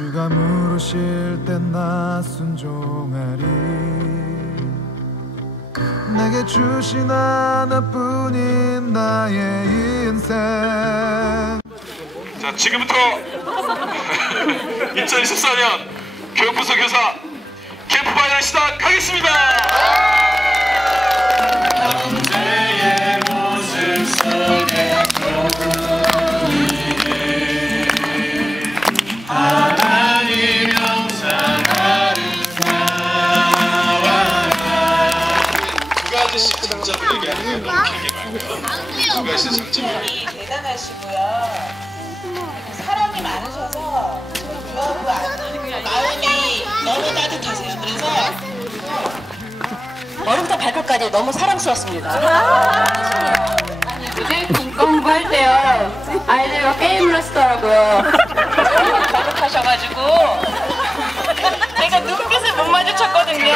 주가 물으실 땐 낯선 종아리 내게 주신 하나뿐인 나의 인생 자 지금부터 2024년 교육부서 교사 캠프파이어를 시작하겠습니다. 가지 장점을. 대단하시고요. 사랑이 많으셔서 그거하고 안- 마음이 너무 따뜻하세요. 그래서 머리부터 발끝까지 너무 사랑스럽습니다. 요새 공부할 때요 아이들과 게임을 하시더라고요 거룩하셔가지고 제가 눈빛을 못 마주쳤거든요.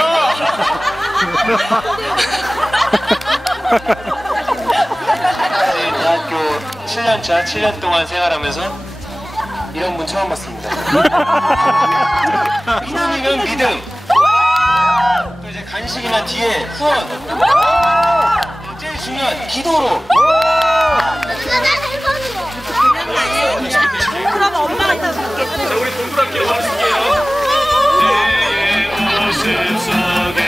대학교 7년차 7년 동안 생활하면서 이런 분 처음 봤습니다. 믿음이면 믿음. 또 이제 간식이나 뒤에 후원. 제일 중요한 기도로. 자 우리 동그랗게 와줄게요. 내 모습 속에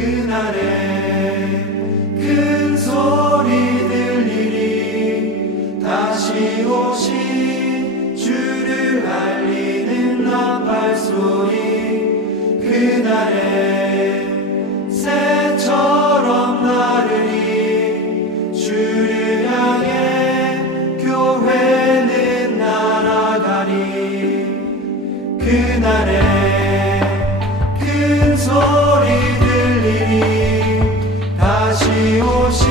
그날에 큰 소리 들리리. 다시 오신 주를 알리는 나팔 소리. 그날에 새처럼 나르리. 주를 향해 교회는 날아가리. 그날에 다시 오신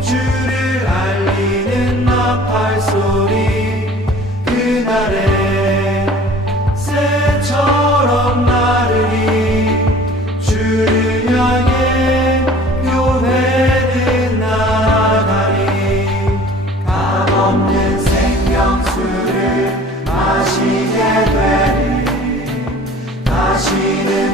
주를 알리는 나팔 소리. 그날에 새처럼 나르리. 주를 향해 교회는 날아가리. 값없는 생명수를 마시게 되리. 다시는